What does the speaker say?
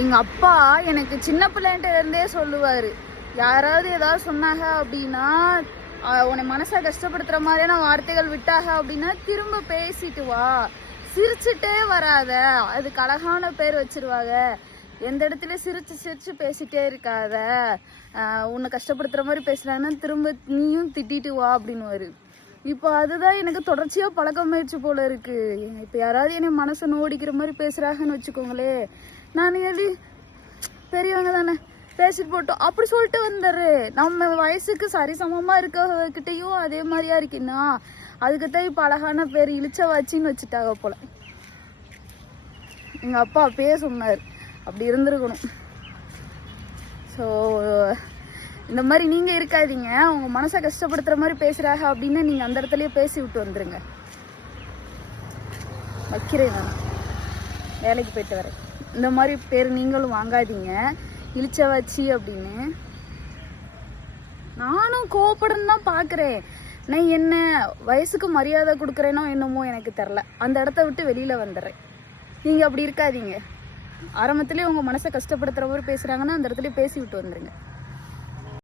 எங்க அப்பா எனக்கு சின்ன பிள்ளைன்ட்டு இருந்தே சொல்லுவாரு. யாராவது ஏதாவது சொன்னாங்க அப்படின்னா உன்னை மனசை கஷ்டப்படுத்துற மாதிரியான வார்த்தைகள் விட்டாக அப்படின்னா திரும்ப பேசிட்டு வா. சிரிச்சுட்டே வராத. அதுக்கு அழகான பேர் வச்சிருவாங்க எந்த இடத்துல சிரிச்சு சிரிச்சு பேசிட்டே இருக்காத. உன்னை கஷ்டப்படுத்துற மாதிரி பேசுறாங்கன்னா திரும்ப நீயும் திட்டிட்டு வா அப்படின்னு இப்போ அதுதான் எனக்கு தொடர்ச்சியாக பழக்கமாயிடுச்சு போல இருக்கு. இப்போ யாராவது என்னை மனசை நோடிக்கிற மாதிரி பேசுகிறாங்கன்னு வச்சுக்கோங்களே நான் எழுதி பெரியவங்க தானே. பேசிட்டு போட்டோம். அப்படி சொல்லிட்டு வந்துடுறு. நம்ம வயசுக்கு சரிசமமாக இருக்கவங்கிட்டையும் அதே மாதிரியா இருக்குன்னா அதுக்கு இப்போ அழகான பேர் இழிச்ச வச்சின்னு வச்சுட்டாங்க போல. எங்கள் அப்பா அப்பயே சொன்னார். அப்படி இருந்திருக்கணும். ஸோ இந்த மாதிரி நீங்க இருக்காதீங்க. உங்க மனசை கஷ்டப்படுத்துற மாதிரி பேசுறாங்க அப்படின்னு நீங்க அந்த இடத்துலயே பேசி விட்டு வந்துருங்க. வைக்கிறேன் நான். வேலைக்கு போயிட்டு வரேன். இந்த மாதிரி பேர் நீங்களும் வாங்காதீங்க. இழிச்ச வச்சு அப்படின்னு. நானும் கோவப்படுன்னு தான் பார்க்குறேன் நான் என்ன வயசுக்கு மரியாதை கொடுக்குறேனோ என்னமோ எனக்கு தெரில அந்த இடத்த விட்டு வெளியில் வந்துடுறேன். நீங்கள் அப்படி இருக்காதீங்க. ஆரம்பத்திலே உங்கள் மனசை கஷ்டப்படுத்துகிற மாதிரி பேசுகிறாங்கன்னா அந்த இடத்துல பேசி விட்டு வந்துருங்க.